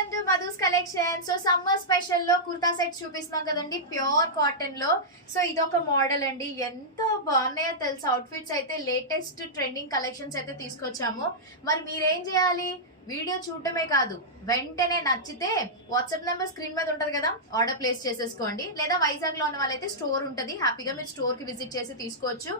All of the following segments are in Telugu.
Welcome to Madhu's collection. So summer special లో కుర్తా సెట్ చూపిస్తున్నాం కదండి, ప్యూర్ కాటన్ లో. సో ఇదొక మోడల్ అండి, ఎంత బాగున్నాయో తెలుసు. అవుట్ఫిట్స్ అయితే లేటెస్ట్ ట్రెండింగ్ కలెక్షన్స్ అయితే తీసుకొచ్చాము. మరి మీరేం చేయాలి, వీడియో చూడటమే కాదు, వెంటనే నచ్చితే వాట్సాప్ నెంబర్ స్క్రీన్ మీద ఉంటది కదా, ఆర్డర్ ప్లేస్ చేసేసుకోండి. లేదా వైజాగ్ లో ఉన్న వాళ్ళైతే స్టోర్ ఉంటది, హ్యాపీగా మీరు స్టోర్ కి విజిట్ చేసి తీసుకోవచ్చు.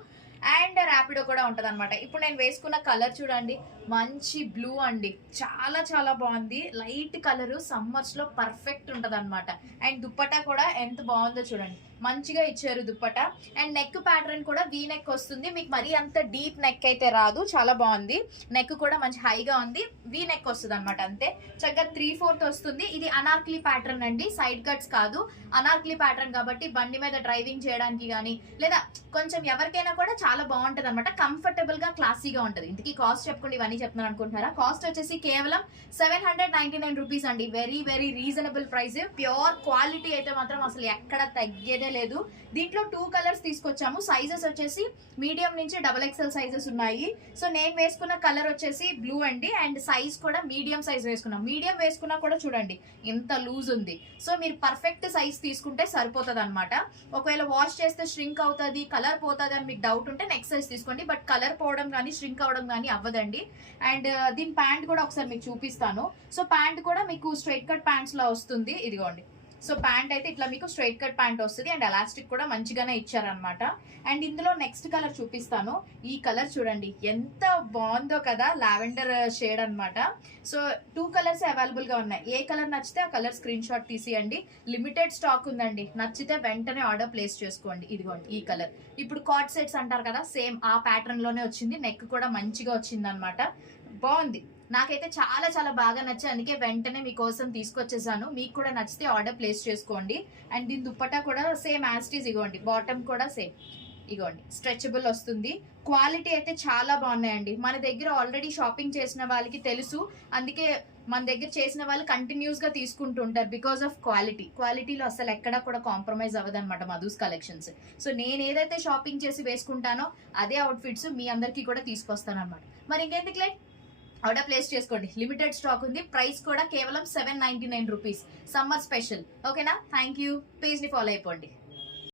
అండ్ ర్యాపిడో కూడా ఉంటది అనమాట. ఇప్పుడు నేను వేసుకున్న కలర్ చూడండి, మంచి బ్లూ అండి, చాలా చాలా బాగుంది. లైట్ కలర్ సమ్మర్స్ లో పర్ఫెక్ట్ ఉంటది అనమాట. అండ్ దుప్పటా కూడా ఎంత బాగుందో చూడండి, మంచిగా ఇచ్చారు దుప్పటా. అండ్ నెక్ ప్యాటర్న్ కూడా వీ నెక్ వస్తుంది, మీకు మరీ అంత డీప్ నెక్ అయితే రాదు, చాలా బాగుంది. నెక్ కూడా మంచి హైగా ఉంది, వీ నెక్ వస్తుంది అనమాట. అంతే చక్కగా 3/4 వస్తుంది. ఇది అనార్కలి ప్యాటర్న్ అండి, సైడ్ కట్స్ కాదు, అనార్కలి ప్యాటర్న్ కాబట్టి బండి మీద డ్రైవింగ్ చేయడానికి కానీ, లేదా కొంచెం ఎవరికైనా కూడా చాలా బాగుంటది అనమాట. కంఫర్టబుల్ గా క్లాసీగా ఉంటది. ఇంతకీ కాస్ట్ చెప్పుకోండి, ఇవన్నీ చెప్తున్నాను అనుకుంటున్నారా? కాస్ట్ వచ్చేసి కేవలం 799 రూపీస్ అండి. Very very reasonable price. Pure quality అయితే మాత్రం అసలు ఎక్కడ తగ్గేదే లేదు. దీంట్లో 2 కలర్స్ తీసుకొచ్చాము. సైజెస్ వచ్చేసి మీడియం నుంచి XXL సైజెస్ ఉన్నాయి. సో నేను వేసుకున్న కలర్ వచ్చేసి బ్లూ అండి. అండ్ సైజ్ కూడా మీడియం సైజ్ వేసుకున్నాం. మీడియం వేసుకున్నా కూడా చూడండి ఎంత లూజ్ ఉంది. సో మీరు పర్ఫెక్ట్ సైజ్ తీసుకుంటే సరిపోతుంది అనమాట. ఒకవేళ వాష్ చేస్తే ష్రింక్ అవుతుంది, కలర్ పోతుంది అని మీకు డౌట్ ఉంటే నెక్స్ట్ సైజ్ తీసుకోండి. బట్ కలర్ పోవడం కానీ ష్రింక్ అవడం కానీ అవ్వదండి. అండ్ దీని ప్యాంట్ కూడా ఒకసారి మీకు చూపిస్తాను. సో ప్యాంట్ కూడా మీకు స్ట్రైట్ కట్ ప్యాంట్స్ లా వస్తుంది, ఇదిగోండి. సో ప్యాంట్ అయితే ఇట్లా మీకు స్ట్రైట్ కట్ ప్యాంట్ వస్తుంది. అండ్ ఎలాస్టిక్ కూడా మంచిగానే ఇచ్చారనమాట. అండ్ ఇందులో నెక్స్ట్ కలర్ చూపిస్తాను. ఈ కలర్ చూడండి ఎంత బాగుందో కదా, లావెండర్ షేడ్ అనమాట. సో 2 కలర్స్ అవైలబుల్ గా ఉన్నాయి. ఏ కలర్ నచ్చితే ఆ కలర్ స్క్రీన్ షాట్ తీసియండి. లిమిటెడ్ స్టాక్ ఉందండి, నచ్చితే వెంటనే ఆర్డర్ ప్లేస్ చేసుకోండి. ఇదిగోండి ఈ కలర్. ఇప్పుడు కార్డ్ సెట్స్ అంటారు కదా, సేమ్ ఆ ప్యాటర్న్ లోనే వచ్చింది. నెక్ కూడా మంచిగా వచ్చింది అనమాట. బాగుంది, నాకైతే చాలా చాలా బాగా నచ్చి అందుకే వెంటనే మీకోసం తీసుకొచ్చేసాను. మీకు కూడా నచ్చితే ఆర్డర్ ప్లేస్ చేసుకోండి. అండ్ దీని దుప్పటా కూడా సేమ్ యాస్టీస్, ఇగోండి. బాటమ్ కూడా సేమ్, ఇగోండి స్ట్రెచబుల్ వస్తుంది. క్వాలిటీ అయితే చాలా బాగున్నాయండి. మన దగ్గర ఆల్రెడీ షాపింగ్ చేసిన వాళ్ళకి తెలుసు, అందుకే మన దగ్గర చేసిన వాళ్ళు కంటిన్యూస్ గా తీసుకుంటుంటారు. బికాస్ ఆఫ్ క్వాలిటీలో అసలు ఎక్కడా కూడా కాంప్రమైజ్ అవ్వదన్నమాట మధుస్ కలెక్షన్స్. సో నేను ఏదైతే షాపింగ్ చేసి వేసుకుంటానో అదే అవుట్ఫిట్స్ మీ అందరికీ కూడా తీసుకొస్తాను అనమాట. మరి ఇంకెందుకు లేట్, ఆర్డర్ ప్లేస్ చేసుకోండి. లిమిటెడ్ స్టాక్ ఉంది. ప్రైస్ కూడా కేవలం 799 రూపీస్. Summer special. ఓకేనా? Thank you. పేజ్ ని ఫాలో అయిపోండి.